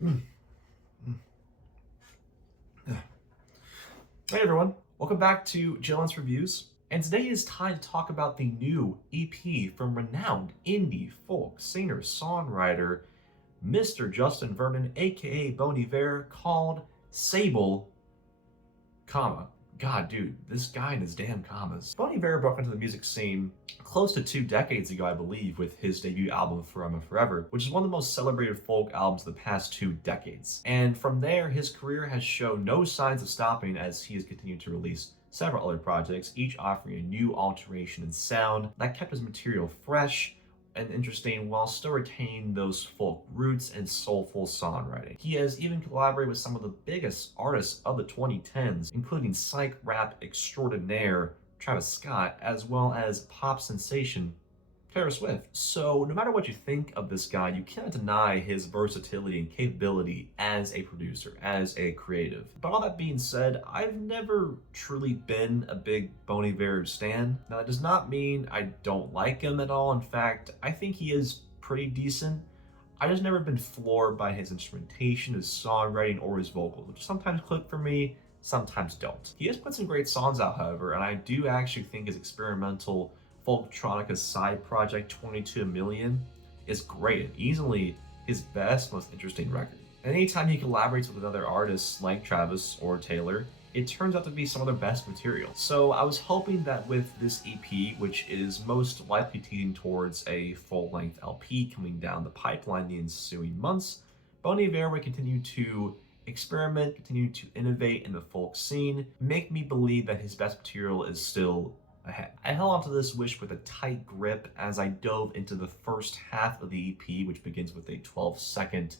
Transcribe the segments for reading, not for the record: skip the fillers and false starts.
Hey everyone, welcome back to Jlunce Reviews, and today is time to talk about the new EP from renowned indie folk singer-songwriter Mr. Justin Vernon, aka Bon Iver, called SABLE, comma. God, dude, this guy and his damn commas. Bon Iver broke into the music scene close to 2 decades ago, I believe, with his debut album Forever, which is one of the most celebrated folk albums of the past 2 decades. And from there, his career has shown no signs of stopping as he has continued to release several other projects, each offering a new alteration in sound that kept his material fresh and interesting while still retaining those folk roots and soulful songwriting. He has even collaborated with some of the biggest artists of the 2010s, including psych rap extraordinaire Travis Scott, as well as pop sensation Taylor Swift. So no matter what you think of this guy, you cannot deny his versatility and capability as a producer, as a creative. But all that being said, I've never truly been a big Bon Iver stan. Now that does not mean I don't like him at all. In fact, I think he is pretty decent. I just never been floored by his instrumentation, his songwriting, or his vocals, which sometimes click for me, sometimes don't. He has put some great songs out, however, and I do actually think his experimental Folktronica side project 22 Million is great and easily his best, most interesting record. And anytime he collaborates with other artists like Travis or Taylor, it turns out to be some of their best material. So I was hoping that with this EP, which is most likely teetering towards a full-length LP coming down the pipeline the ensuing months, Bon Iver would continue to experiment, continue to innovate in the folk scene, make me believe that his best material is still ahead. I held onto this wish with a tight grip as I dove into the first half of the EP, which begins with a 12-second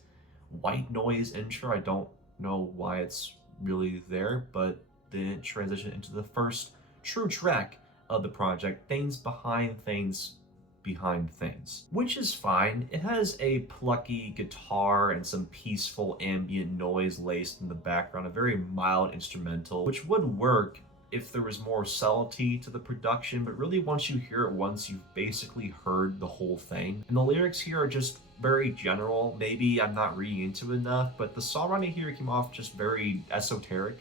white noise intro. I don't know why it's really there, but then it transitioned into the first true track of the project, Things Behind Things Behind Things, which is fine. It has a plucky guitar and some peaceful ambient noise laced in the background, a very mild instrumental, which would work if there was more subtlety to the production, but really once you hear it once, you've basically heard the whole thing. And the lyrics here are just very general. Maybe I'm not reading into it enough, but the songwriting here came off just very esoteric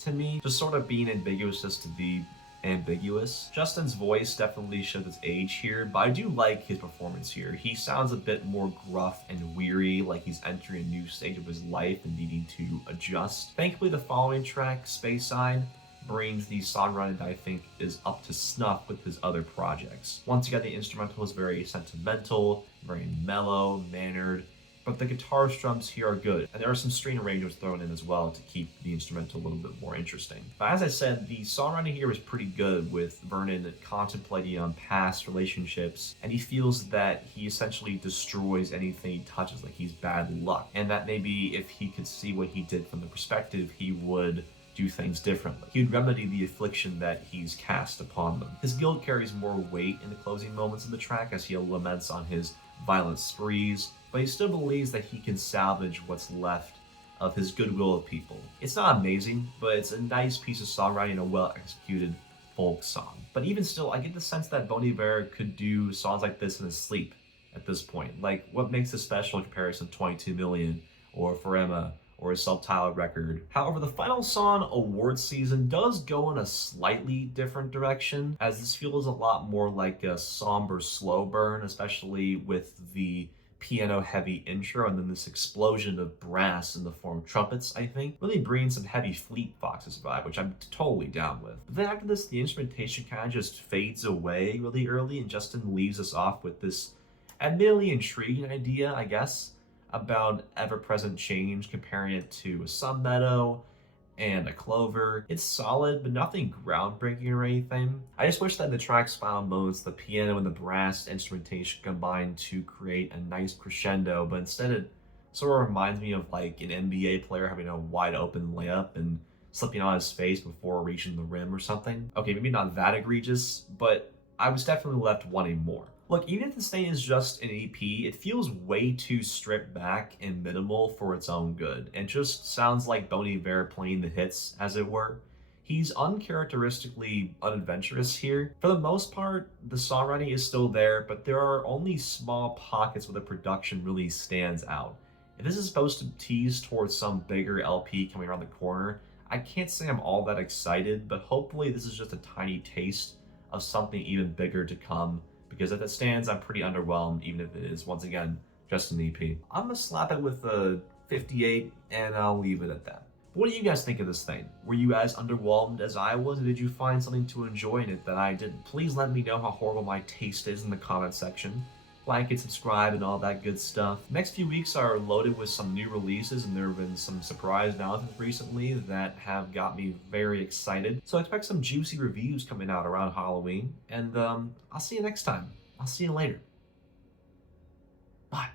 to me, just sort of being ambiguous just to be ambiguous. Justin's voice definitely shows its age here, but I do like his performance here. He sounds a bit more gruff and weary, like he's entering a new stage of his life and needing to adjust. Thankfully, the following track, Speyside, brings the songwriting that I think is up to snuff with his other projects. Once again, the instrumental is very sentimental, very mellow, mannered, but the guitar strums here are good, and there are some string arrangements thrown in as well to keep the instrumental a little bit more interesting. But as I said, the songwriting here is pretty good, with Vernon contemplating on past relationships, and he feels that he essentially destroys anything he touches, like he's bad luck, and that maybe if he could see what he did from the perspective, he would do things differently. He'd remedy the affliction that he's cast upon them. His guilt carries more weight in the closing moments of the track as he laments on his violent sprees, but he still believes that he can salvage what's left of his goodwill of people. It's not amazing, but it's a nice piece of songwriting and a well-executed folk song. But even still, I get the sense that Bon Iver could do songs like this in his sleep at this point. Like, what makes this special in comparison to 22 Million or Forever or a self-titled record. However, the final song, Award Season, does go in a slightly different direction, as this feels a lot more like a somber slow burn, especially with the piano-heavy intro and then this explosion of brass in the form of trumpets, I think, really bringing some heavy Fleet Foxes vibe, which I'm totally down with. But then after this, the instrumentation kind of just fades away really early, and Justin leaves us off with this admittedly intriguing idea, I guess, about ever-present change, comparing it to a sun meadow and a clover. It's solid, but nothing groundbreaking or anything. I just wish that the track's final moments, the piano and the brass instrumentation combined to create a nice crescendo, but instead it sort of reminds me of like an NBA player having a wide open layup and slipping on his face before reaching the rim or something. Okay, maybe not that egregious, but I was definitely left wanting more. Look, even if this thing is just an EP, it feels way too stripped back and minimal for its own good. It just sounds like Bon Iver playing the hits, as it were. He's uncharacteristically unadventurous here. For the most part, the songwriting is still there, but there are only small pockets where the production really stands out. If this is supposed to tease towards some bigger LP coming around the corner, I can't say I'm all that excited, but hopefully this is just a tiny taste of something even bigger to come, because as it stands, I'm pretty underwhelmed, even if it is, once again, just an EP. I'm gonna slap it with a 58, and I'll leave it at that. What do you guys think of this thing? Were you as underwhelmed as I was, or did you find something to enjoy in it that I didn't? Please let me know how horrible my taste is in the comment section. Like and subscribe and all that good stuff. Next few weeks are loaded with some new releases, and there have been some surprise announcements recently that have got me very excited. So expect some juicy reviews coming out around Halloween, and I'll see you next time. I'll see you later. Bye.